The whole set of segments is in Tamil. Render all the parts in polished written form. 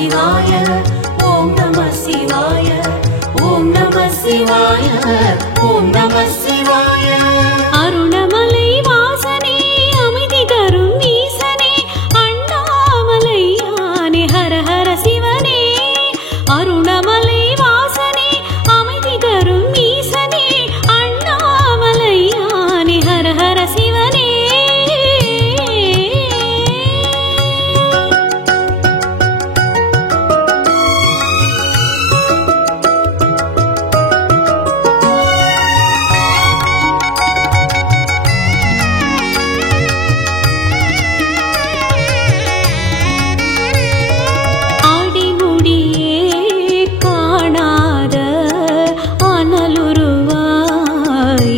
சிவாய ஓம் நம சிவாய ஓம் நம சிவாய ஓம் நம சிவாய. அருணமலை வாசனே அமைதி தரும் ஈசனே அண்ணாமலையானே ஹர ஹர சிவனே. அருணமலை வாசனே அமைதி தரும் ஈசனே அண்ணாமலையானே ஹர ஹர சிவனே.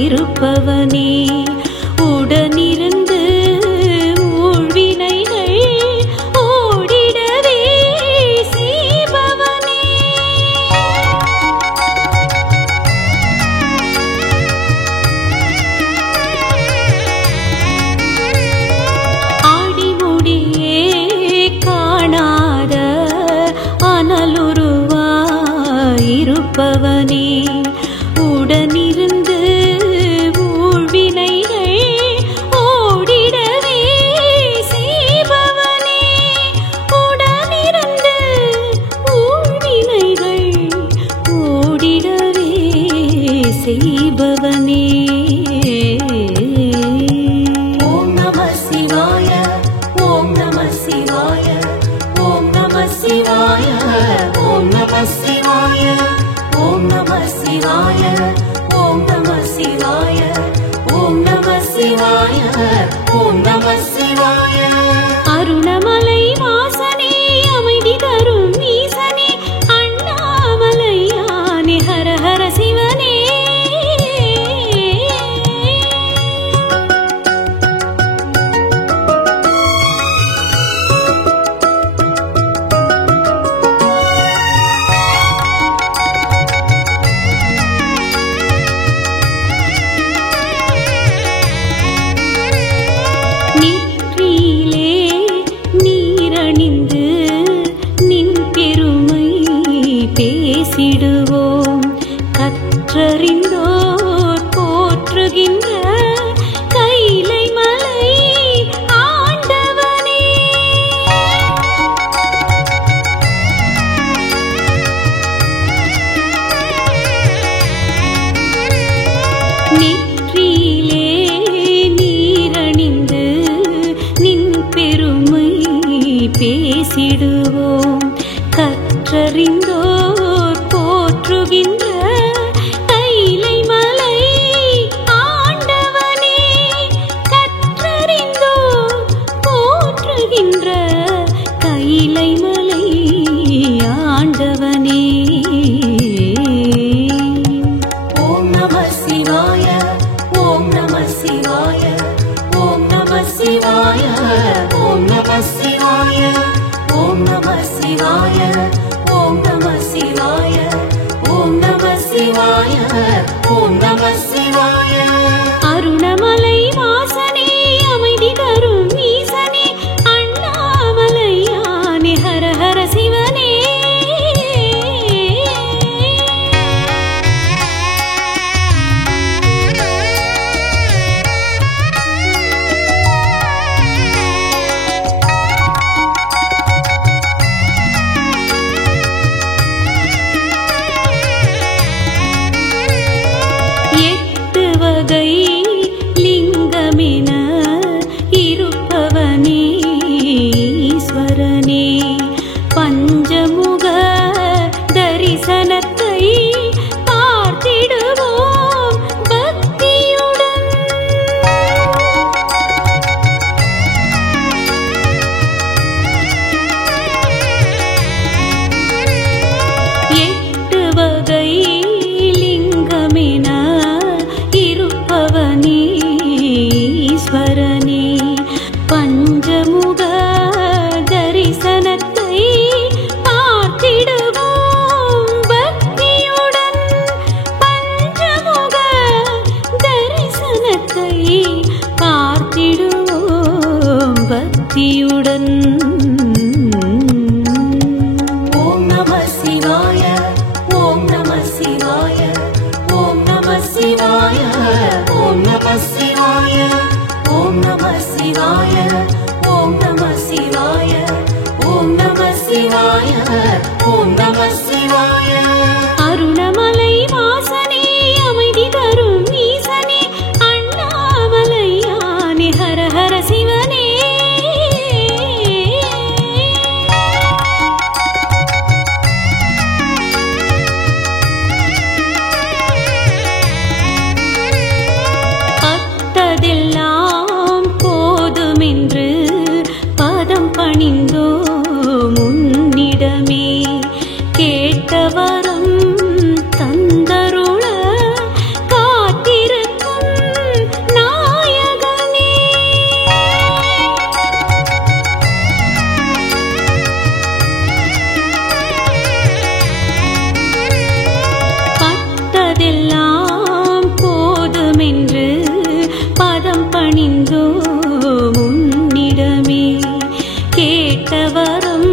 இருப்பவனே உடனிருந்து ஊழ்வினைகள் ஓடிடவே செய்பவனே. ஆடிமுடியே காணாத அனலுருவாயிருப்பவனே உடனிருந்து செய்பவனே. ஓம் நம சிவாய ஓம் நம சிவாய ஓம் நம சிவாய ஓம் நம சிவாய ஓம் நம சிவாய ஓம் நம சிவாய ஓம் நம சிவாய ஓம் நம சிவாய. அருணமலை வாசனே அமைதி தரும் ஈசனே அண்ணாமலையானே ஹர ஹர சிவனே. நெற்றியிலே நீரணிந்து நின் பெருமை பேசிடுவோம். கற்றறிந்தோர் போற்றுகின்ற கைலை மலை ஆண்டவனே. நெற்றியிலே நீரணிந்து நின் பெருமை பேசிடுவோம். கற்றறிந்தோர் போற்றுகின்ற கைலை மலை ஆண்டவனே. கற்றறிந்தோர் போற்றுகின்ற கைலை மலை ஆண்டவனே. ஓம் நம சிவாய ஓம் நம சிவாய ஓம் நம சிவாய ஓம் நம சிவாய ஓம் நம சிவாய ஓம் நம சிவாய ஓம் நம சிவாய ஓம் நம சிவாய. அருணமலை வாசனே அமைதி தரும் ஈசனே அண்ணாமலையானே ஹர ஹர சிவனே. எட்டு வகை லிங்கமென இருப்பவனே ஈஸ்வரனே. பஞ்சமுக தரிசனத்தை பார்த்திடுவோம் பக்தியுடன். எட்டு வகை லிங்கமென இருப்பவனே ஈஸ்வரனே. பஞ்சமுக தரிசனத்தை சிவாய ஓம் நம சிவாய அருணமலை வாசனே அமைதி தரும் ஈசனே அண்ணாமலையானே ஹர ஹர சிவனே பத்ததெல்லாம் போதுமென்று பதம் பணிந்தோ முன்னிடமே கேட்டவரம் தந்தருள காத்திருக்கும் நாயகனே பத்ததெல்லாம் போதுமென்று பதம் பணிந்தோ முன்னிடமே கேட்டவரம்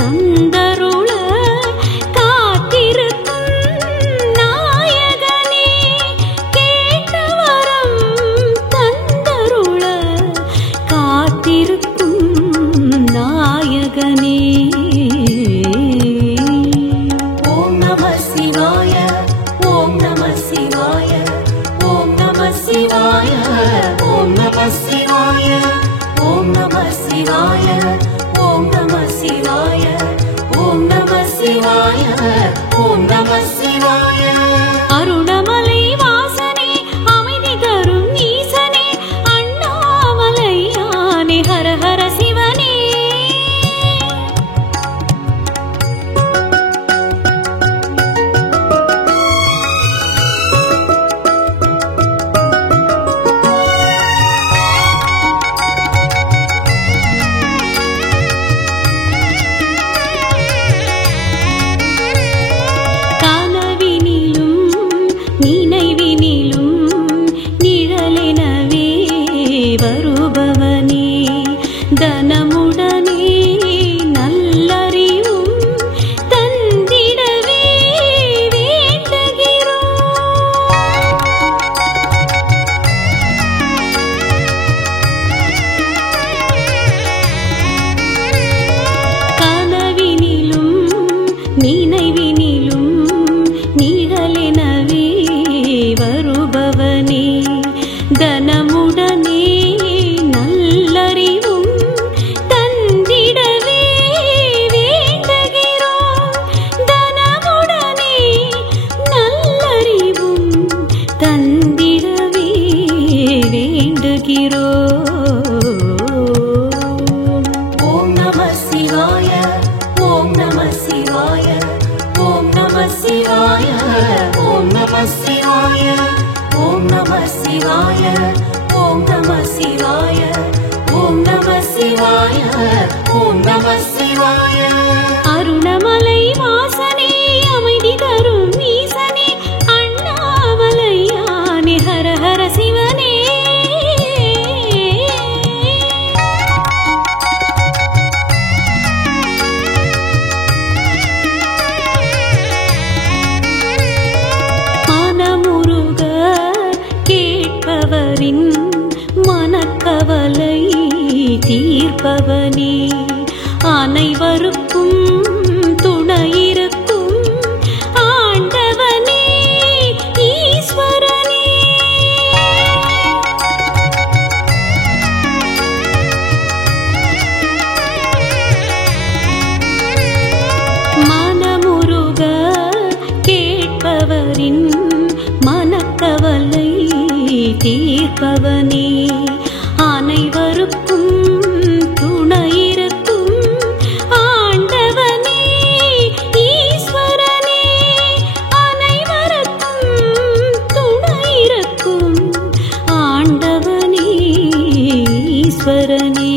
தந்தருள காத்திருக்கும் நாயகனே கேட்டவரம் தந்தருள காத்திருக்கும் நாயகனே ஓம் நம சிவாய ஓம் நம சிவாய ஓம் நம சிவாய ஓம் நம சிவாய ஓம் நம சிவாய ஓம் நம சிவாய ஓம் நம சிவாய ஓம் நம சிவாய அருணமலை வாசனே அமைதி தரும் ஈசனே அண்ணாமலையானே ஹர ஹர சிவனே கனவினிலும் நினைவினிலும் நிழலெனவே வருபவனே தனமுடனே நல்லறிவும் தந்திடவே வேண்டுகிறோம் கனவினிலும் நினைவினிலும் நிழலெனவே வருபவனே தனமுடனே நல்லறிவும் தந்திடவே வேண்டுகிறோம் தனமுடனே நல்லறிவும் தந்திடவே வேண்டுகிறோம் ஓம் நம சிவாய ஓம் நம சிவாய ஓம் நம சிவாய ஓம் நம சிவாய ஓம் நம சிவாய ஓம் நம சிவாய ஓம் நம சிவாய ஓம் நம சிவாய அருணமலை வாசனே அமைதி தரும் ஈசனே அண்ணாமலையானே ஹர ஹர சிவனே மனமுருக கேட்பவரின் மனக்கவலை தீர்ப்பவனே அனைவருக்கும் துணையிருக்கும் ஆண்டவனே ஈஸ்வரனே மனமுருக கேட்பவரின் மனக்கவலை தீர்ப்பவனே அனைவருக்கும் துணையிருக்கும் ஆண்டவனே ஈஸ்வரனே அனைவருக்கும் துணையிருக்கும் ஆண்டவனே ஈஸ்வரனே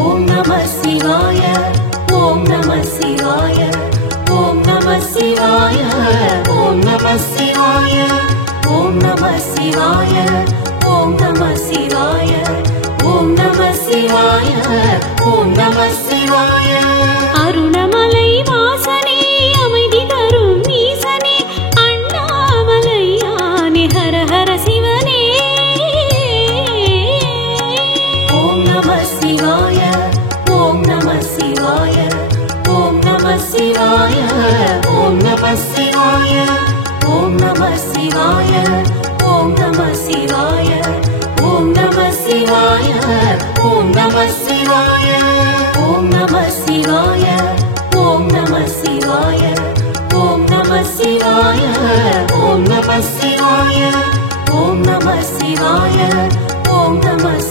ஓம் நம சிவாய ஓம் நம சிவாய ஓம் நம சிவாய ஓம் நம சிவாய ஓம் நம சிவாய ஓம் நம சிவாய ஓம் நம சிவாய ஓம் நம சிவாய அருணமலை வாசனே அமைதி தரும் ஈசனே அண்ணாமலையானே ஹர ஹர சிவனே ஓம் நம சிவாய சிவாய ஓம் நம சிவாய ஓம் நம சிவாய ஓம் நம சிவாய ஓம் நம சிவாய ஓம் நம சிவாய ஓம் நம சிவாய ஓம் நம சிவாய ஓம் நம சிவாய ஓம் நம சிவாய ஓம் நம சிவாய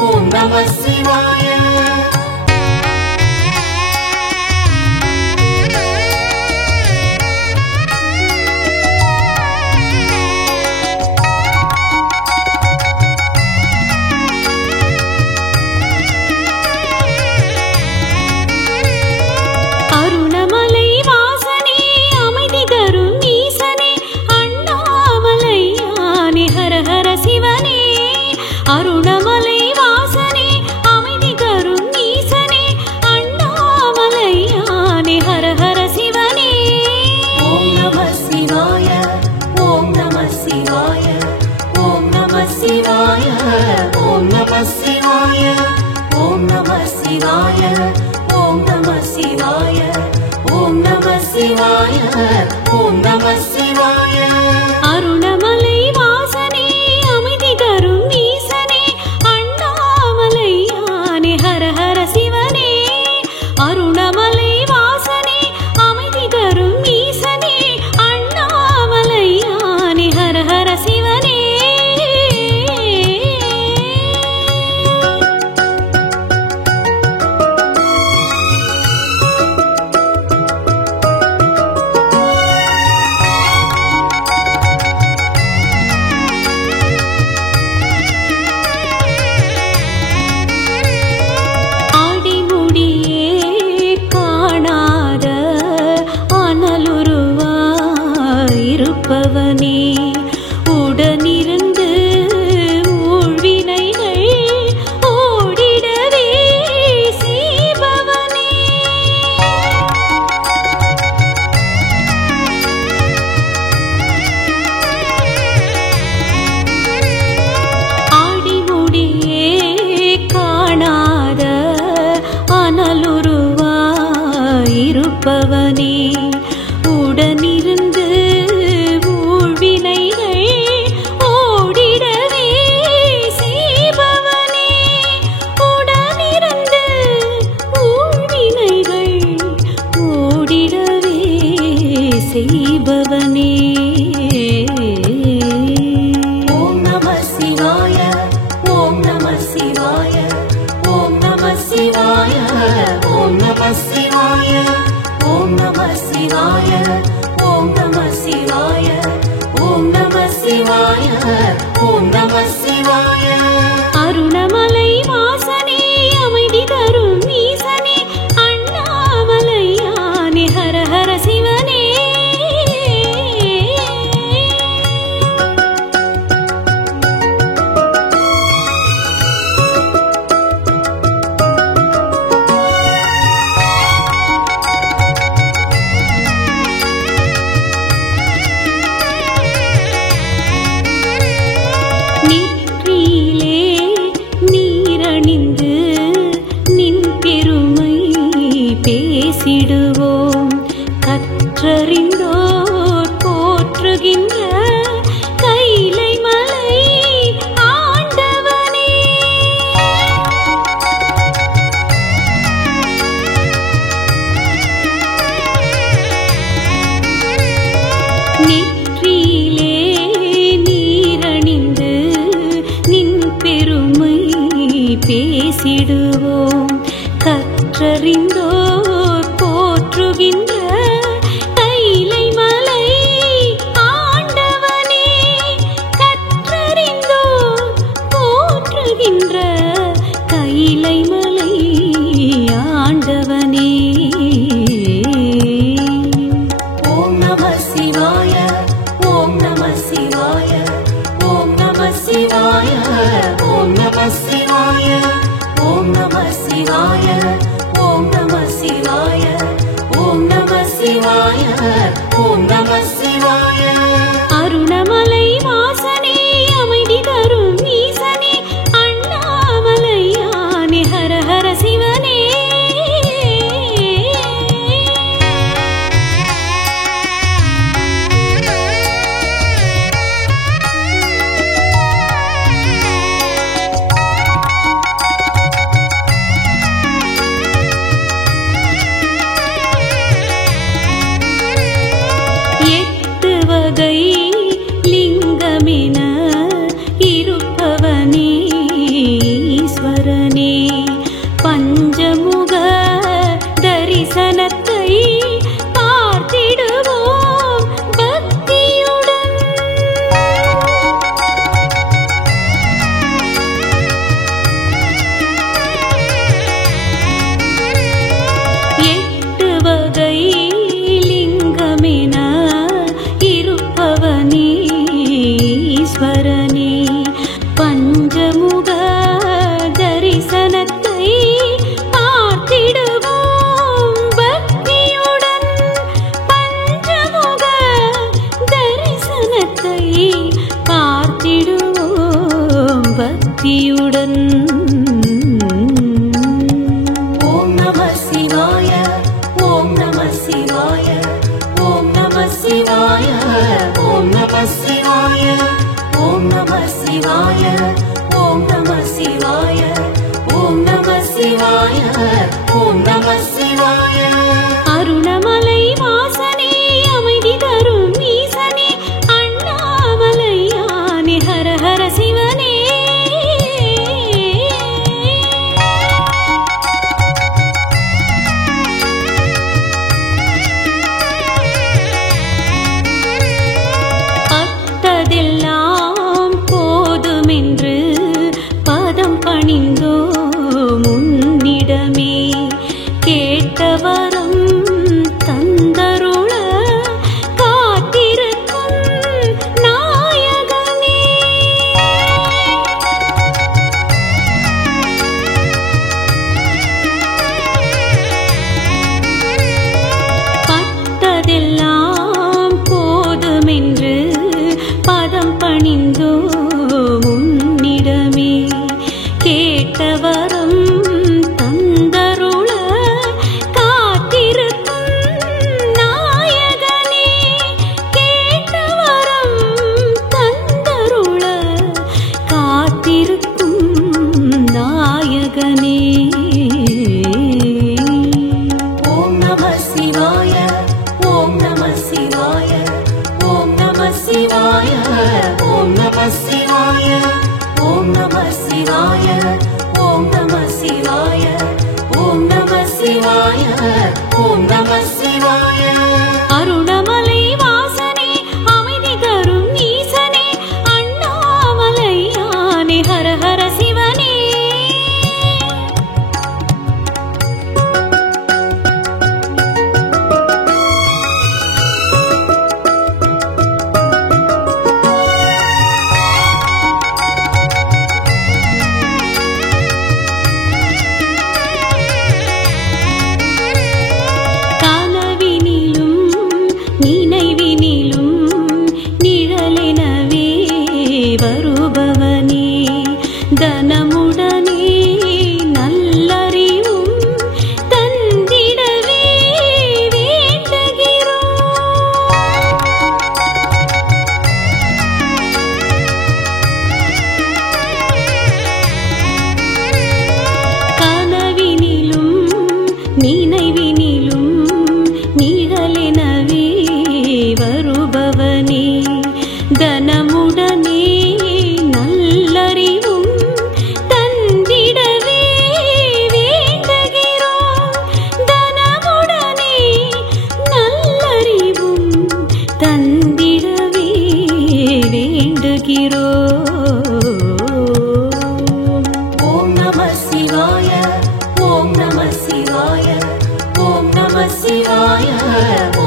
ஓம் நம சிவாய ஓம் நம சிவாய ஓம் நம சிவாய ஓம் நம சிவாய பேசிடுவோம் கற்றறிந்தோர் போற்றுகின்ற கைலை மலை ஆண்டவனே கற்றறிந்தோர் போற்றுகின்ற கைலை மலை ஆண்டவனே ஓம் நம சிவாய ஓம் நம சிவாய ஓம் நம சிவாய ஓம் நம சிவாய ஓம் நம சிவாய ஓம் நம சிவாய ஓம் நம சிவாய ஓம் நம சிவாய அருணமலை வாசனே அமைதி தரும் ஈசனே அண்ணாமலையானே பக்தியுடன் ஓம் நம சிவாய ஓம் நம சிவாய ஓம் நம சிவாய ஓம் நம சிவாய ஓம் நம சிவாய ஓம் நம சிவாய ஓம் நம சிவாய ஓம் நம சிவாய அருணமலை வாசனே அமைதி தரும் ஈசனே அண்ணாமலையானே ஹர ஹர சிவனே அத்ததெல்லாம் போதுமென்று பதம் பணிந்தோ முன்னிடமே கேட்டவரம் தந்தருள காத்திருக்கும் நாயகனே பத்ததெல்லாம் போதுமென்று பதம் பணிந்தோ முன்னிடமே கேட்டவரம் தந்தருள காத்திருக்கும் நாயகனே கேட்டவரம் தந்தருள காத்திருக்கும் நாயகனே ஓம் நம சிவாய ஓம் நம சிவாய ஓம் நம சிவாய ஓம் நம சிவாய ஓம் நம சிவாய ஓம் நம சிவாய ஓம் நம சிவாய ஓம் நம சிவாய அருணமலை வாசனே அமைதி தரும் ஈசனே அண்ணாமலையானே ஹர ஹர சிவனே கனவினிலும் நினைவினிலும் நிழலெனவே வருபவனே தனமுடனே நல்லறிவும் தந்திடவே வேண்டுகிறோம் கனவினிலும் நினைவினிலும் நிழலெனவே வருபவனே தனமுடனே நல்லறிவும் தந்திடவே வேண்டுகிறோம் தனமுடனே நல்லறிவும் தந்திடவே வேண்டுகிறோம் ஓம் நம சிவாய ஓம் நம சிவாய ஓம் நம சிவாய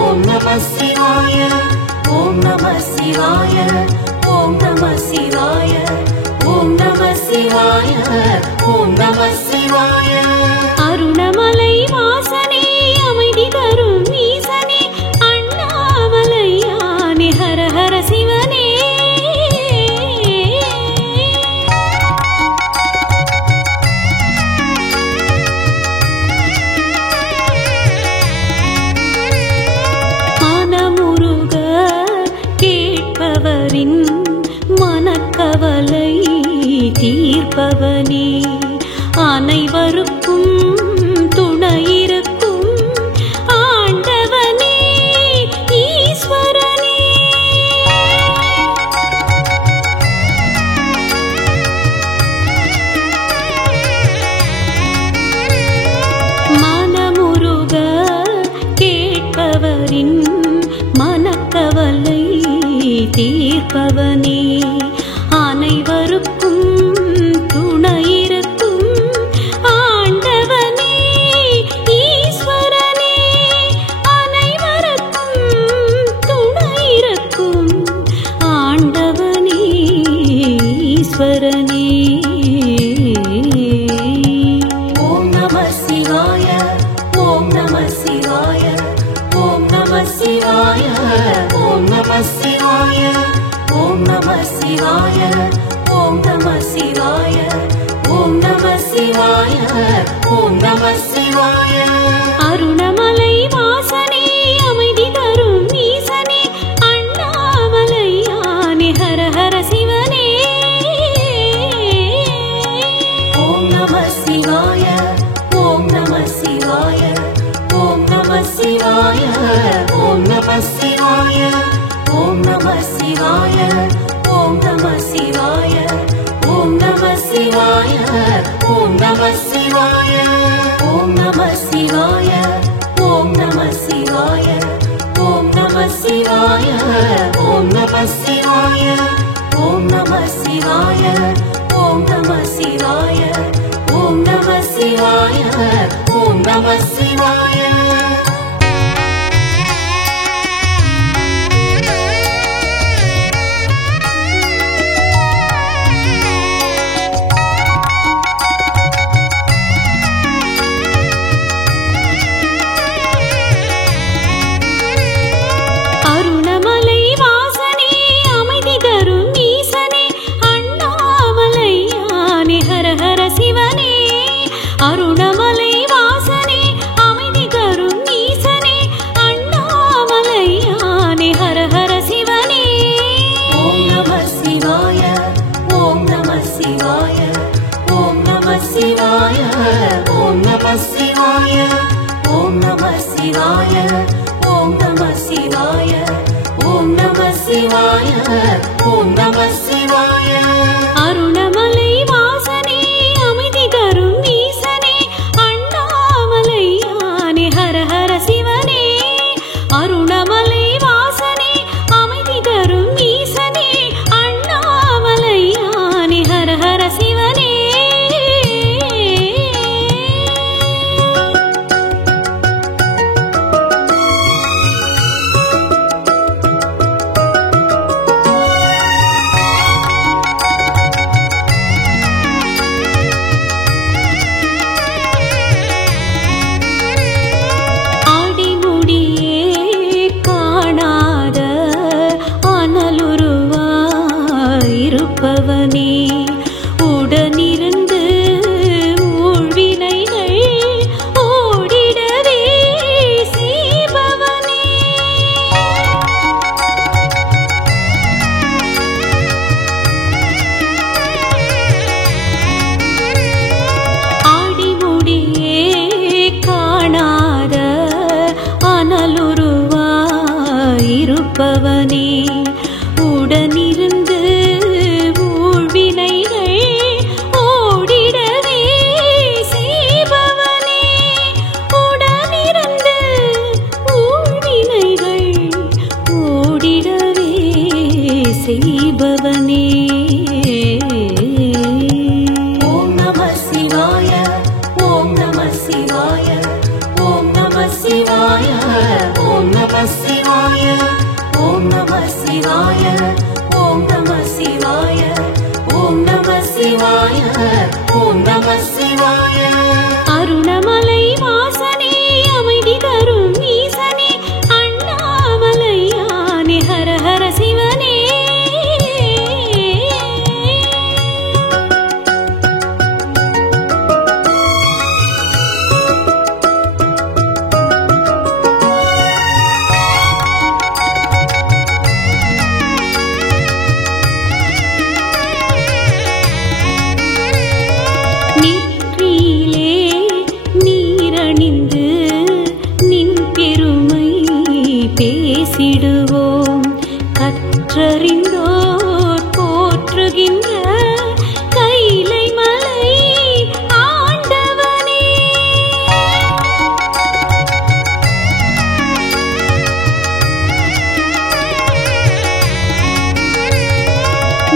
ஓம் நம சிவாய ஓம் நம சிவாய ஓம் நம சிவாய ஓம் நம சிவாய ஓம் நம சிவாய அருணமலை வாசனே அமைதி தரும் ஈசனே அண்ணாமலையானே ஹர ஹர சிவனே மனமுருக கேட்பவரின் மனக்கவலை தீர்ப்பவனே அனைவருக்கும் துணையிருக்கும் ஆண்டவனே ஈஸ்வரனே மனமுருக கேட்பவரின் மனக்கவலை தீர்ப்பவனே அனைவருக்கும் துணையிருக்கும் ஆண்டவனே ஈஸ்வரனே அனைவருக்கும் துணையிருக்கும் ஆண்டவனே ஈஸ்வரனே ஓம் நம சிவாய ஓம் நம சிவாய ஓம் நம சிவாய ஓம் நம சிவாய ஓம் நம சிவாய ஓம் நம சிவாய அருணமலை வாசனே அமைதி தரும் ஈசனே அண்ணாமலையானே ஹர ஹர சிவனே ஓம் நம சிவாய ஓம் நம சிவாய ஓம் நம சிவாய ஓம் நம சிவாய ஓம் நம சிவாய ஓம் நம சிவாய ஓம் நம சிவாய ஓம் நம சிவாய ஓம் நம சிவாய ஓம் நம சிவாய ஓம் நம சிவாய ஓம் நம சிவாய ஓம் நம சிவாய ஓம் நம சிவாய ஓம் நம சிவாய ஓம் நம சிவாய அருணமலை வாசனே அமைதி தரும் ஈசனே அண்ணாமலையானே ஹர ஹர சிவனே அருணமலை வாசனே அமைதி தரும் ஈசனே அண்ணாமலையானே ஹர ஹர சிவனே ஓம் நம சிவாய ஓம் நம சிவாய ஓம் நம சிவாய ஓம் நம சிவாய ஓம் நம சிவாய ஓம் நம சிவாய ஓம் நம சிவாய ஓம் நம சிவாய அருணமலை வாசனே அமைதி தரும் ஈசனே அண்ணாமலையானே ஹர ஹர சிவனே அருணமலை வாசனே அமைதி தரும் ஈசனே அண்ணாமலையானே ஹர ஹர சிவனே ஆடிமுடியே காணாத அனலுருவாயிருப்பவனே உடனிருந்து ஊழ்வினைகள் ஓடிடவே செய்பவனே ஆடிமுடியே காணாத அனலுருவாயிருப்பவனே உடனிருந்து ஊழ்வினைகள் ஓடிடவே செய்பவனே உடனிருந்து ஊழ்வினைகள் ஓடிடவே செய்பவனே ஓம் நம சிவாய ஓம் நம சிவாய ஓம் நம சிவாய ஓம் நம சிவாய ஓம் நம சிவாய ஓம் நம சிவாய ஓம் நம சிவாய ஓம் நம சிவாய அருணமலை வாசனே அமைதி தரும் ஈசனே அண்ணாமலையானே ஹர ஹர சிவனே நெற்றியிலே நீரணிந்து நின் பெருமை பேசிடுவோம் கற்றறிந்தோர் போற்றுகின்ற கைலை மலை ஆண்டவனே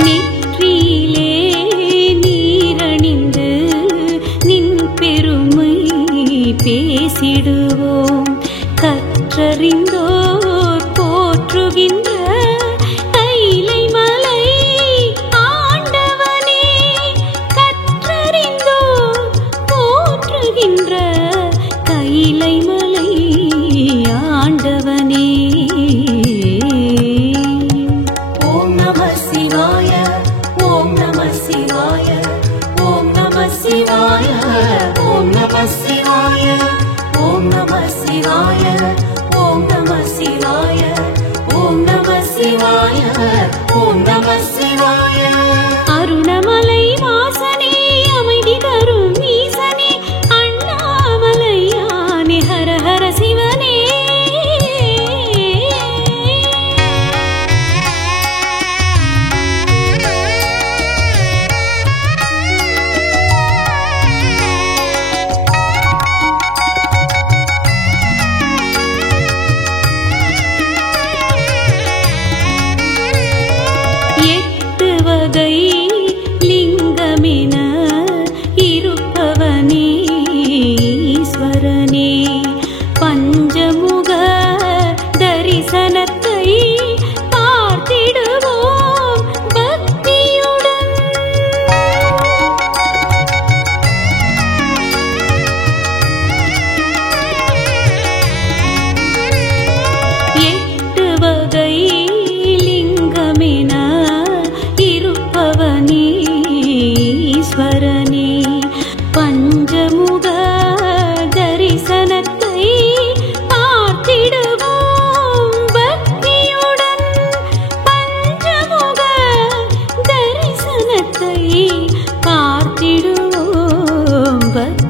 நெற்றியிலே நீரணிந்து நின் பெருமை பேசிடுவோம் கற்றறிந்தோர் போற்றுகின்ற கைலை மலை ஆண்டவனே கற்றறிந்தோர் போற்றுகின்ற கைலை மலை ஆண்டவனே ஓம் நம சிவாய ஓம் நம சிவாய ஓம் நம சிவாய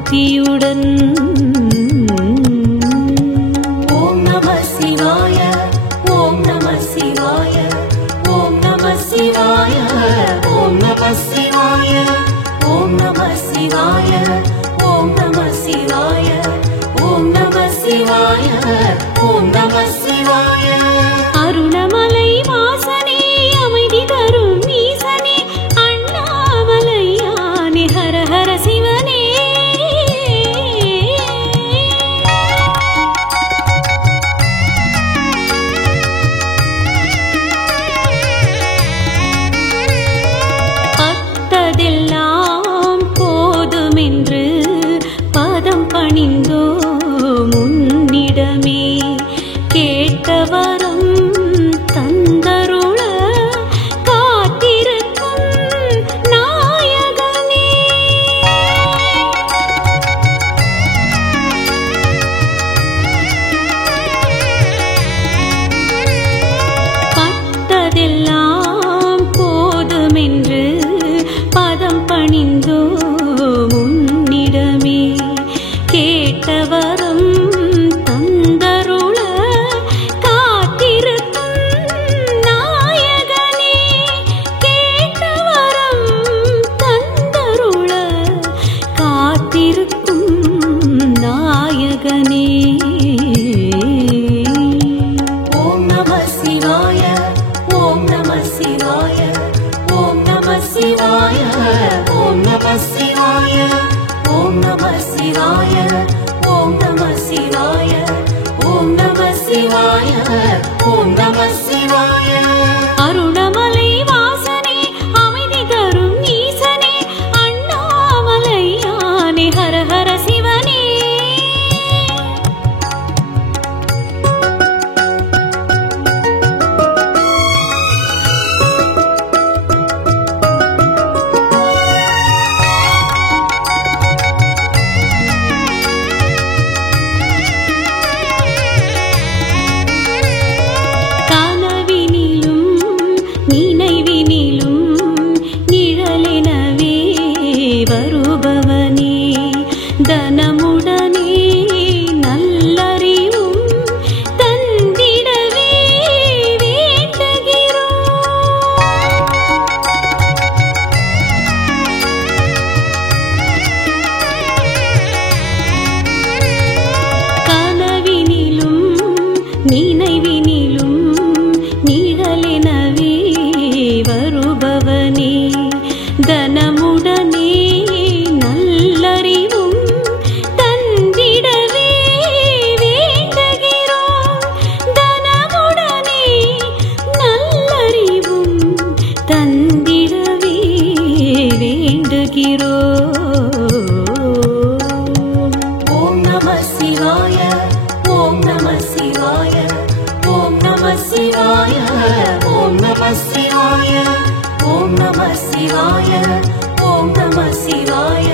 புத்தியுடன் ஓம் நம சிவாய ஓம் நம சிவாய ஓம் நம சிவாய ஓம் நம சிவாய ஓம் நம சிவாய ஓம் நம சிவாய ஓம் நம சிவாய ஓம் நம சிவாய அருணமலை வாசனே அமைதி தரும் ஈசனே அண்ணாமலையானே ஹர ஹர சிவனே பத்ததெல்லாம் போதுமென்று பதம் பணிந்தோ முன்னிடமே கேட்டவரும் தந்தருள காத்திருக்கும் நாயகனே பத்ததெல்லாம் போதுமென்று பதம் பணிந்தோ முன்னிடமே கேட்டவரும் தந்தருள காத்திருக்கும் நாயகனே கேட்டவரும் தந்தருள காத்திருக்கும் நாயகனே ஓம் நம சிவாய ஓம் நம சிவாய ஓம் நம சிவாய ஓம் நம சிவாய ஓம் நம சிவாய ஓம் நம சிவாய ஓம் நம சிவாய ஓம் நம சிவாய அருணமலை வாசனே அமைதி தரும் ஈசனே அண்ணாமலையானே ஹர ஹர சிவனே கனவினிலும் நினைவினிலும் நிழலெனவே வருபவனே தனமுடனே நல்லறிவும் தந்திடவே வேண்டுகிறோம் கனவினிலும் நினைவினிலும் நிழலெனவே வருபவனே தனமுடனே நல்லறிவும் தந்திடவே வேண்டுகிறோம் தனமுடனே நல்லறிவும் தந்திடவே வேண்டுகிறோம் ஓம் நம சிவாய ஓம் நம சிவாய ஓம் நம சிவாய ஓம் நம சிவாய ஓம் நம சிவாய ஓம் நம சிவாய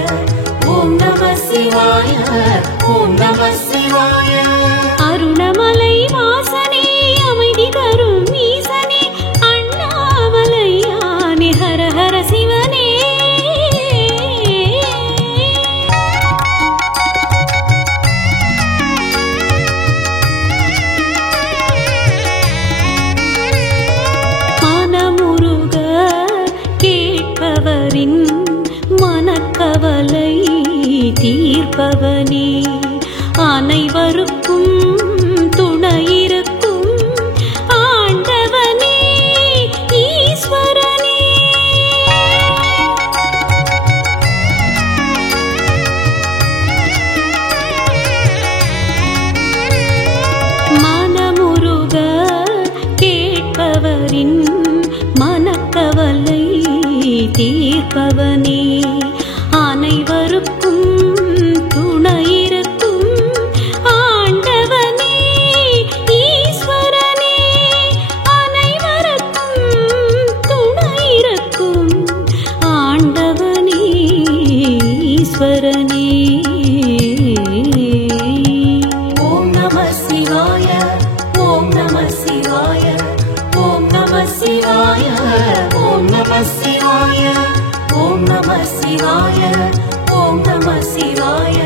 ஓம் நம சிவாய ஓம் நம சிவாய அருணமலை வாசனே அமைதி தரும் ஈசனே அண்ணாமலையானே ஹர ஹர சிவனே மனமுருக கேட்பவரின் மனக்கவலை தீர்ப்பவனே அனைவருக்கும் துணையிருக்கும் ஆண்டவனே ஈஸ்வரனே மனமுருக கேட்பவரின் மனக்கவலை தீர்ப்பவனே அனைவருக்கும் துணையிருக்கும் ஆண்டவனே ஈஸ்வரனே அனைவருக்கும் துணையிருக்கும் ஆண்டவனே ஈஸ்வரனே ஓம் நம சிவாய ஓம் நம சிவாய ஓம் நம சிவாய ஓம் நம சிவாய ஓம் நம சிவாய ஓம் நம சிவாய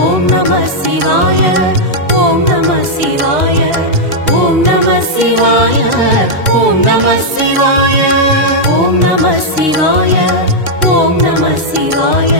ஓம் நம சிவாய ஓம் நம சிவாய ஓம் நம சிவாய ஓம் நம சிவாய ஓம் நம சிவாய ஓம் நம சிவாய